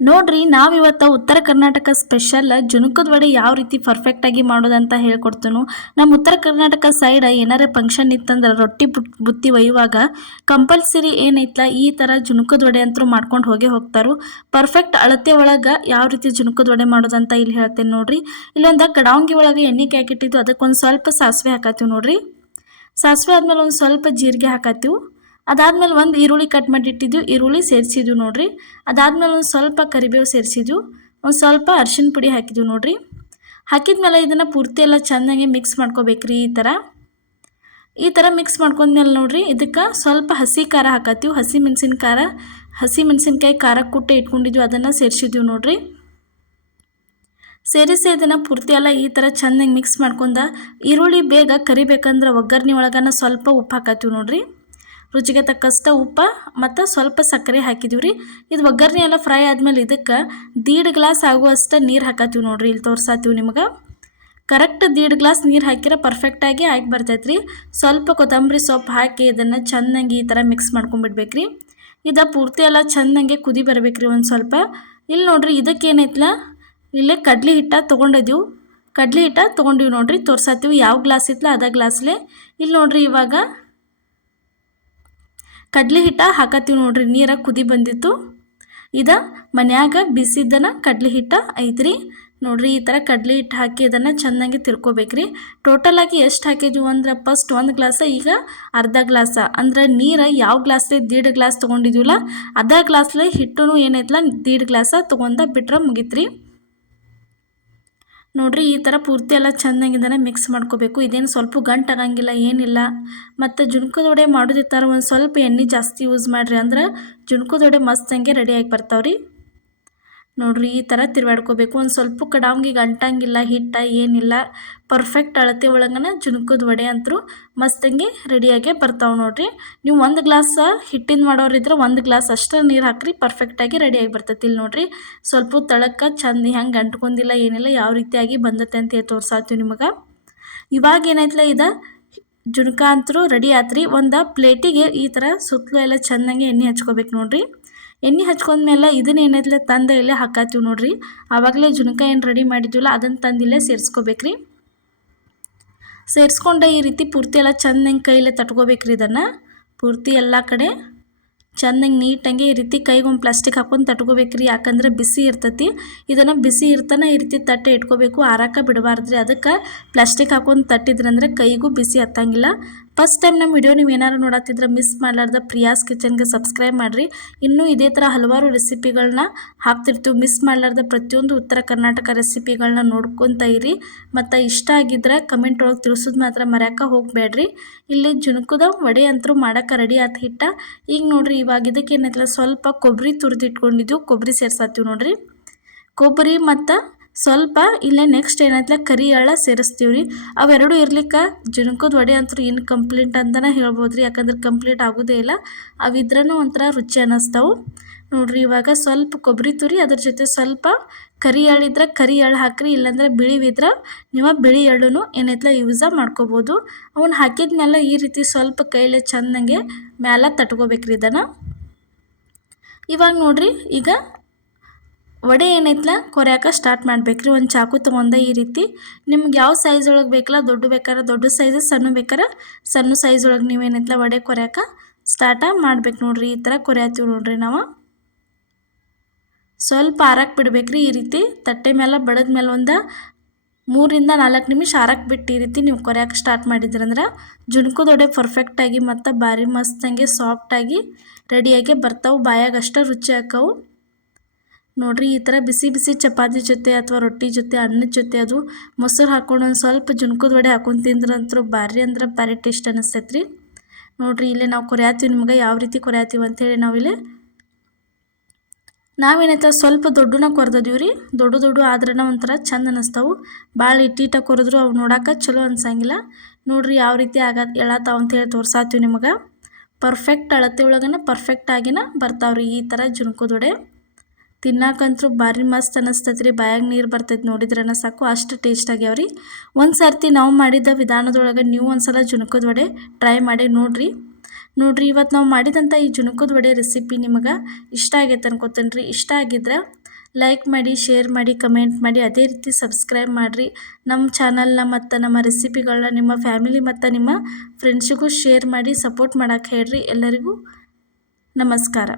ನೋಡ್ರಿ ನಾವಿವತ್ತು ಉತ್ತರ ಕರ್ನಾಟಕ ಸ್ಪೆಷಲ್ ಜುಣುಕದ ವಡೆ ಯಾವ ರೀತಿ ಪರ್ಫೆಕ್ಟಾಗಿ ಮಾಡೋದಂತ ಹೇಳ್ಕೊಡ್ತೀನು. ನಮ್ಮ ಉತ್ತರ ಕರ್ನಾಟಕ ಸೈಡ್ ಏನಾರ ಫಂಕ್ಷನ್ ಇತ್ತಂದ್ರೆ ರೊಟ್ಟಿ ಬುತ್ತಿ ಒಯ್ಯುವಾಗ ಕಂಪಲ್ಸರಿ ಏನೈತ್ಲ ಈ ಥರ ಜುಣುಕದ ವಡೆ ಅಂತೂ ಮಾಡ್ಕೊಂಡು ಹೋಗ್ತಾರು. ಪರ್ಫೆಕ್ಟ್ ಅಳತೆ ಒಳಗೆ ಯಾವ ರೀತಿ ಜುಣುಕದ ವಡೆ ಮಾಡೋದಂತ ಇಲ್ಲಿ ಹೇಳ್ತೇನೆ ನೋಡ್ರಿ. ಇಲ್ಲೊಂದು ಕಡಾವಂಗಿ ಒಳಗೆ ಎಣ್ಣೆ ಹಾಕಿಟ್ಟಿದ್ದು ಅದಕ್ಕೆ ಒಂದು ಸ್ವಲ್ಪ ಸಾಸಿವೆ ಹಾಕತ್ತೀವಿ ನೋಡ್ರಿ. ಸಾಸಿವೆ ಆದಮೇಲೆ ಒಂದು ಸ್ವಲ್ಪ ಜೀರಿಗೆ ಹಾಕತ್ತೀವಿ. ಅದಾದ್ಮೇಲೆ ಒಂದು ಈರುಳ್ಳಿ ಕಟ್ ಮಾಡಿಟ್ಟಿದ್ದು ಈರುಳ್ಳಿ ಸೇರಿಸಿದ್ವಿ ನೋಡ್ರಿ. ಅದಾದ್ಮೇಲೆ ಒಂದು ಸ್ವಲ್ಪ ಕರಿಬೇವು ಸೇರಿಸಿದ್ವಿ. ಒಂದು ಸ್ವಲ್ಪ ಅರಿಶಿನ ಪುಡಿ ಹಾಕಿದ್ವಿ ನೋಡ್ರಿ. ಹಾಕಿದ್ಮೇಲೆ ಇದನ್ನು ಪೂರ್ತಿ ಎಲ್ಲ ಚೆನ್ನಾಗಿ ಮಿಕ್ಸ್ ಮಾಡ್ಕೋಬೇಕ್ರಿ. ಈ ಥರ ಮಿಕ್ಸ್ ಮಾಡ್ಕೊಂಡ್ಮೇಲೆ ನೋಡ್ರಿ ಇದಕ್ಕೆ ಸ್ವಲ್ಪ ಹಸಿ ಖಾರ ಹಾಕತ್ತೀವಿ. ಹಸಿ ಮೆಣಸಿನ್ಕಾಯಿ ಖಾರ ಕುಟ್ಟೆ ಇಟ್ಕೊಂಡಿದ್ವಿ ಅದನ್ನು ಸೇರಿಸಿದ್ವಿ ನೋಡ್ರಿ. ಸೇರಿಸಿ ಇದನ್ನು ಪೂರ್ತಿ ಎಲ್ಲ ಈ ಥರ ಚೆನ್ನಾಗಿ ಮಿಕ್ಸ್ ಮಾಡ್ಕೊಂಡ ಈರುಳ್ಳಿ ಬೇಗ ಕರಿಬೇಕಂದ್ರೆ ಒಗ್ಗರಣೆ ಒಳಗನ ಸ್ವಲ್ಪ ಉಪ್ಪು ಹಾಕತ್ತೀವಿ ನೋಡ್ರಿ. ರುಚಿಗೆ ತಕ್ಕಷ್ಟು ಉಪ್ಪು ಮತ್ತು ಸ್ವಲ್ಪ ಸಕ್ಕರೆ ಹಾಕಿದ್ದೀವಿ ರೀ. ಇದು ಒಗ್ಗರಣೆ ಎಲ್ಲ ಫ್ರೈ ಆದಮೇಲೆ ಇದಕ್ಕೆ 1.5 ಗ್ಲಾಸ್ ಆಗುವಷ್ಟು ನೀರು ಹಾಕತ್ತೀವಿ ನೋಡ್ರಿ. ಇಲ್ಲಿ ತೋರ್ಸಾತೀವಿ ನಿಮ್ಗೆ. ಕರೆಕ್ಟ್ 1.5 ಗ್ಲಾಸ್ ನೀರು ಹಾಕಿದ್ರೆ ಪರ್ಫೆಕ್ಟಾಗಿ ಆಗಿ ಬರ್ತೈತೆ ರೀ. ಸ್ವಲ್ಪ ಕೊತ್ತಂಬರಿ ಸೊಪ್ಪು ಹಾಕಿ ಇದನ್ನು ಚೆನ್ನಾಗಿ ಈ ಥರ ಮಿಕ್ಸ್ ಮಾಡ್ಕೊಂಡ್ಬಿಡ್ಬೇಕ್ರಿ. ಇದು ಪೂರ್ತಿ ಎಲ್ಲ ಚೆನ್ನಾಗಿ ಕುದಿ ಬರ್ಬೇಕ್ರಿ ಒಂದು ಸ್ವಲ್ಪ. ಇಲ್ಲಿ ನೋಡ್ರಿ ಇದಕ್ಕೆ ಏನೈತಲ್ಲ ಇಲ್ಲೇ ಕಡ್ಲೆ ಹಿಟ್ಟು ತೊಗೊಂಡಿವಿ ನೋಡ್ರಿ. ತೋರ್ಸಾತೀವಿ ಯಾವ ಗ್ಲಾಸ್ ಇತ್ತಲ್ಲ ಅದೇ ಗ್ಲಾಸ್ಲೇ. ಇಲ್ಲಿ ನೋಡ್ರಿ ಇವಾಗ ಕಡ್ಲೆ ಹಿಟ್ಟು ಹಾಕತ್ತೀವಿ ನೋಡ್ರಿ. ನೀರಾಗ ಕುದಿ ಬಂದಿತ್ತು. ಇದು ಮನ್ಯಾಗ ಬಿಸಿದನ ಕಡ್ಲೆ ಹಿಟ್ಟು ಐತ್ರಿ ನೋಡ್ರಿ. ಈ ಥರ ಕಡ್ಲೆ ಹಿಟ್ಟು ಹಾಕಿ ಇದನ್ನು ಚೆನ್ನಾಗಿ ತಿರ್ಕೋಬೇಕ್ರಿ. ಟೋಟಲಾಗಿ ಎಷ್ಟು ಹಾಕಿದ್ವಿ ಅಂದ್ರೆ ಫಸ್ಟ್ 1 ಗ್ಲಾಸ, ಈಗ ಅರ್ಧ ಗ್ಲಾಸ. ಅಂದ್ರೆ ನೀರು ಯಾವ ಗ್ಲಾಸ್ಲೇ 1.5 ಗ್ಲಾಸ್ ತೊಗೊಂಡಿದ್ವಿಲ್ಲ ಅದೇ ಗ್ಲಾಸ್ಲೇ ಹಿಟ್ಟು ಏನೈತಲ್ಲ 1.5 ಗ್ಲಾಸ ತೊಗೊಂಡ ಬಿಟ್ರೆ ಮುಗಿತ್ರಿ ನೋಡ್ರಿ. ಈ ಥರ ಪೂರ್ತಿ ಎಲ್ಲ ಚೆನ್ನಾಗಿ ಇದನ್ನು ಮಿಕ್ಸ್ ಮಾಡ್ಕೋಬೇಕು. ಇದೇನು ಸ್ವಲ್ಪ ಗಂಟು ಆಗಂಗಿಲ್ಲ ಏನಿಲ್ಲ. ಮತ್ತು ಜುಣುಕದ ವಡೆ ಮಾಡೋದಿರ್ತಾರೆ ಒಂದು ಸ್ವಲ್ಪ ಎಣ್ಣೆ ಜಾಸ್ತಿ ಯೂಸ್ ಮಾಡಿರಿ ಅಂದ್ರೆ ಜುಣುಕದ ವಡೆ ಮಸ್ತಂಗೆ ರೆಡಿಯಾಗಿ ಬರ್ತಾವ್ರಿ ನೋಡ್ರಿ. ಈ ಥರ ತಿರುವಾಡ್ಕೋಬೇಕು. ಒಂದು ಸ್ವಲ್ಪ ಕಡಾವಂಗಿ ಗಂಟಂಗಿಲ್ಲ ಹಿಟ್ಟು ಏನಿಲ್ಲ. ಪರ್ಫೆಕ್ಟ್ ಅಳತೆ ಒಳಗನ ಜುಣುಕದ ವಡೆ ಅಂತೂ ಮಸ್ತಂಗೆ ರೆಡಿಯಾಗೆ ಬರ್ತಾವೆ ನೋಡ್ರಿ. ನೀವು 1 ಗ್ಲಾಸ್ ಹಿಟ್ಟಿನ ಮಾಡೋರಿದ್ರೆ 1 ಗ್ಲಾಸ್ ಅಷ್ಟು ನೀರು ಹಾಕ್ರಿ, ಪರ್ಫೆಕ್ಟಾಗಿ ರೆಡಿಯಾಗಿ ಬರ್ತೈತಿ. ಇಲ್ಲಿ ನೋಡ್ರಿ ಸ್ವಲ್ಪ ತಳಕ್ಕೆ ಚಂದ ಹೆಂಗೆ ಅಂಟ್ಕೊಂಡಿಲ್ಲ ಏನಿಲ್ಲ ಯಾವ ರೀತಿಯಾಗಿ ಬಂದತ್ತೆ ಅಂತ ತೋರ್ಸಾತೀವಿ ನಿಮಗೆ. ಇವಾಗ ಏನಾಯ್ತಲ್ಲ ಇದು ಜುಣುಕ ಅಂತೂ ರೆಡಿ ಆತ್ರಿ. ಒಂದು ಪ್ಲೇಟಿಗೆ ಈ ಥರ ಸುತ್ತಲೂ ಎಲ್ಲ ಚೆನ್ನಾಗಿ ಎಣ್ಣೆ ಹಚ್ಕೋಬೇಕು ನೋಡ್ರಿ. ಎಣ್ಣೆ ಹಚ್ಕೊಂಡ್ಮೇಲೆ ಇದನ್ನ ಏನೈತಲ್ಲ ತಂದು ಇಲ್ಲೇ ಹಾಕತ್ತೀವಿ ನೋಡ್ರಿ. ಆವಾಗಲೇ ಜುಣುಕ ಏನು ರೆಡಿ ಮಾಡಿದ್ವಿಲ್ಲ ಅದನ್ನು ತಂದಿಲ್ಲೇ ಸೇರಿಸ್ಕೋಬೇಕ್ರಿ. ಸೇರಿಸ್ಕೊಂಡೆ ಈ ರೀತಿ ಪೂರ್ತಿ ಎಲ್ಲ ಚೆನ್ನಾಗಿ ಕೈಲೇ ತಟ್ಕೋಬೇಕ್ರಿ. ಇದನ್ನು ಪೂರ್ತಿ ಎಲ್ಲ ಕಡೆ ಚೆನ್ನಾಗಿ ನೀಟಾಗಿ ಈ ರೀತಿ ಕೈಗೊಂದು ಪ್ಲಾಸ್ಟಿಕ್ ಹಾಕೊಂಡು ತಟ್ಕೋಬೇಕ್ರಿ. ಯಾಕಂದ್ರೆ ಬಿಸಿ ಇರ್ತೈತಿ. ಇದನ್ನು ಬಿಸಿ ಇರ್ತಾನೆ ಈ ರೀತಿ ತಟ್ಟೆ ಇಟ್ಕೋಬೇಕು, ಆರಾಕ ಬಿಡಬಾರ್ದ್ರಿ. ಅದಕ್ಕೆ ಪ್ಲಾಸ್ಟಿಕ್ ಹಾಕೊಂಡು ತಟ್ಟಿದ್ರಂದ್ರೆ ಕೈಗೂ ಬಿಸಿ ಹತ್ತಂಗಿಲ್ಲ. ಫಸ್ಟ್ ಟೈಮ್ ನಮ್ಮ ವಿಡಿಯೋ ನೀವು ಏನಾರು ನೋಡತ್ತಿದ್ರೆ ಮಿಸ್ ಮಾಡಲಾರ್ದ ಪ್ರಿಯಾಸ್ ಕಿಚನ್ಗೆ ಸಬ್ಸ್ಕ್ರೈಬ್ ಮಾಡಿರಿ. ಇನ್ನೂ ಇದೇ ಥರ ಹಲವಾರು ರೆಸಿಪಿಗಳನ್ನ ಹಾಕ್ತಿರ್ತೀವಿ. ಮಿಸ್ ಮಾಡಲಾರ್ದ ಪ್ರತಿಯೊಂದು ಉತ್ತರ ಕರ್ನಾಟಕ ರೆಸಿಪಿಗಳನ್ನ ನೋಡ್ಕೊತ ಇರಿ. ಮತ್ತು ಇಷ್ಟ ಆಗಿದ್ರೆ ಕಮೆಂಟ್ ಒಳಗೆ ತಿಳಿಸೋದು ಮಾತ್ರ ಮರ್ಯಾಕ ಹೋಗಬೇಡ್ರಿ. ಇಲ್ಲಿ ಜುಣುಕದ ವಡೆ ಅಂತೂ ಮಾಡೋಕೆ ರೆಡಿ ಆತ ಹಿಟ್ಟ. ಈಗ ನೋಡ್ರಿ ಇವಾಗ ಇದಕ್ಕೆ ಏನೈತಲ್ಲ ಸ್ವಲ್ಪ ಕೊಬ್ಬರಿ ತುರಿದಿಟ್ಕೊಂಡಿದ್ದು ಕೊಬ್ಬರಿ ಸೇರ್ಸಾತೀವಿ ನೋಡ್ರಿ. ಕೊಬ್ಬರಿ ಮತ್ತು ಸ್ವಲ್ಪ ಇಲ್ಲೇ ನೆಕ್ಸ್ಟ್ ಏನೈತಲ್ಲ ಕರಿ ಎಳ್ಳು ಸೇರಿಸ್ತೀವಿ ರೀ. ಅವೆರಡು ಇರ್ಲಿಕ್ಕೆ ಜುಣುಕದ ವಡೆ ಅಂತೂ ಇನ್ಕಂಪ್ಲೀಟ್ ಅಂತಲೇ ಹೇಳ್ಬೋದು ರೀ. ಯಾಕಂದ್ರೆ ಕಂಪ್ಲೀಟ್ ಆಗೋದೇ ಇಲ್ಲ. ಅವಿದ್ರೂ ಒಂಥರ ರುಚಿ ಅನ್ನಿಸ್ತಾವೆ ನೋಡ್ರಿ. ಇವಾಗ ಸ್ವಲ್ಪ ಕೊಬ್ಬರಿ ತುರಿ ಅದ್ರ ಜೊತೆ ಸ್ವಲ್ಪ ಕರಿ ಎಳ್ಳಿದ್ರೆ ಕರಿ ಎಳ್ಳು ಹಾಕ್ರಿ. ಇಲ್ಲಾಂದ್ರೆ ಬಿಳಿವಿದ್ರೆ ನೀವು ಬಿಳಿ ಎಳ್ಳು ಏನೈತಲ್ಲ ಯೂಸ ಮಾಡ್ಕೋಬೋದು. ಅವನ್ನ ಹಾಕಿದ್ಮೇಲೆ ಈ ರೀತಿ ಸ್ವಲ್ಪ ಕೈಲೇ ಚೆನ್ನಾಗೆ ಮೇಲೆ ತಟ್ಕೋಬೇಕ್ರಿ ಇದನ್ನು. ಇವಾಗ ನೋಡ್ರಿ ಈಗ ವಡೆ ಏನೈತಲ್ಲ ಕೊರ್ಯಾಕ ಸ್ಟಾರ್ಟ್ ಮಾಡ್ಬೇಕ್ರಿ. ಒಂದು ಚಾಕು ತೊಗೊಂಡ ಈ ರೀತಿ ನಿಮ್ಗೆ ಯಾವ ಸೈಜ್ ಒಳಗೆ ಬೇಕಲ್ಲ, ದೊಡ್ಡ ಬೇಕಾರೆ ದೊಡ್ಡ ಸೈಜ್, ಸಣ್ಣ ಬೇಕಾರೆ ಸಣ್ಣ ಸೈಜ್ ಒಳಗೆ ನೀವೇನೈತಲ್ಲ ವಡೆ ಕೊರ್ಯಾಕ ಸ್ಟಾರ್ಟ ಮಾಡ್ಬೇಕು ನೋಡ್ರಿ. ಈ ಥರ ಕೊರ್ಯಾತೀವಿ ನೋಡ್ರಿ. ನಾವು ಸ್ವಲ್ಪ ಆರಕ್ಕೆ ಬಿಡ್ಬೇಕ್ರಿ. ಈ ರೀತಿ ತಟ್ಟೆ ಮೇಲೆ ಬಡದ ಮೇಲೆ ಒಂದು 3 ರಿಂದ 4 ನಿಮಿಷ ಆರಕ್ಕೆ ಬಿಟ್ಟು ಈ ರೀತಿ ನೀವು ಕೊರ್ಯಾಕ ಸ್ಟಾರ್ಟ್ ಮಾಡಿದ್ರಂದ್ರೆ ಜುಣುಕದ ವಡೆ ಪರ್ಫೆಕ್ಟಾಗಿ ಮತ್ತು ಭಾರಿ ಮಸ್ತಂಗೆ ಸಾಫ್ಟಾಗಿ ರೆಡಿಯಾಗಿ ಬರ್ತಾವೆ. ಬಾಯಾಗ ಅಷ್ಟು ರುಚಿ ಹಾಕವು ನೋಡ್ರಿ. ಈ ಥರ ಬಿಸಿ ಬಿಸಿ ಚಪಾತಿ ಜೊತೆ ಅಥವಾ ರೊಟ್ಟಿ ಜೊತೆ ಅನ್ನದ ಜೊತೆ ಅದು ಮೊಸರು ಹಾಕ್ಕೊಂಡು ಒಂದು ಸ್ವಲ್ಪ ಜುಣುಕದ ವಡೆ ಹಾಕೊಂಡು ತಿಂದ್ರಂತೂ ಭಾರಿ ಅಂದ್ರೆ ಭಾರಿ ಟೇಸ್ಟ್ ಅನ್ನಿಸ್ತೈತೆ ರೀ ನೋಡ್ರಿ. ಇಲ್ಲೇ ನಾವು ಕೊರ್ಯಾತೀವಿ ನಿಮ್ಗೆ ಯಾವ ರೀತಿ ಕೊರ್ಯಾತೀವಿ ಅಂಥೇಳಿ ನಾವೇನೈತೆ ಸ್ವಲ್ಪ ದೊಡ್ಡನ ಕೊರ್ದಿದ್ದೀವಿ ರೀ. ದೊಡ್ಡ ಆದ್ರೂ ಒಂಥರ ಚಂದ ಅನ್ನಿಸ್ತಾವೆ. ಭಾಳ ಇಟ್ಟಿಟ ಕೊರಿದ್ರು ಅವು ನೋಡೋಕೆ ಚಲೋ ಅನ್ಸಂಗಿಲ್ಲ ನೋಡ್ರಿ. ಯಾವ ರೀತಿ ಎಳತಾವ ಅಂಥೇಳಿ ತೋರ್ಸಾತೀವಿ ನಿಮಗೆ. ಪರ್ಫೆಕ್ಟ್ ಅಳತೆ ಒಳಗನ ಪರ್ಫೆಕ್ಟಾಗಿನ ಬರ್ತಾವ್ರಿ ಈ ಥರ ಜುಣುಕದ ವಡೆ. ತಿನ್ನಕ್ಕಂತೂ ಭಾರಿ ಮಸ್ತ್ ಅನ್ನಿಸ್ತೈತೆ ರೀ. ಬಾಯಾಗ ನೀರು ಬರ್ತೈತೆ ನೋಡಿದ್ರನ ಸಾಕು, ಅಷ್ಟು ಟೇಸ್ಟ್ ಆಗ್ಯಾವ್ರಿ. ಒಂದು ಸರ್ತಿ ನಾವು ಮಾಡಿದ ವಿಧಾನದೊಳಗೆ ನೀವು ಒಂದು ಸಲ ಜುಣುಕದ ವಡೆ ಟ್ರೈ ಮಾಡಿ ನೋಡ್ರಿ. ಇವತ್ತು ನಾವು ಮಾಡಿದಂಥ ಈ ಜುಣುಕದ ವಡೆ ರೆಸಿಪಿ ನಿಮಗೆ ಇಷ್ಟ ಆಗೈತೆ ಅನ್ಕೋತೇನೆ ರೀ. ಇಷ್ಟ ಆಗಿದ್ರೆ ಲೈಕ್ ಮಾಡಿ, ಶೇರ್ ಮಾಡಿ, ಕಮೆಂಟ್ ಮಾಡಿ, ಅದೇ ರೀತಿ ಸಬ್ಸ್ಕ್ರೈಬ್ ಮಾಡಿರಿ. ನಮ್ಮ ಚಾನಲ್ನ ಮತ್ತು ನಮ್ಮ ರೆಸಿಪಿಗಳನ್ನ ನಿಮ್ಮ ಫ್ಯಾಮಿಲಿ ಮತ್ತು ನಿಮ್ಮ ಫ್ರೆಂಡ್ಸಿಗೂ ಶೇರ್ ಮಾಡಿ ಸಪೋರ್ಟ್ ಮಾಡೋಕ್ಕೆ ಹೇಳ್ರಿ. ಎಲ್ಲರಿಗೂ ನಮಸ್ಕಾರ.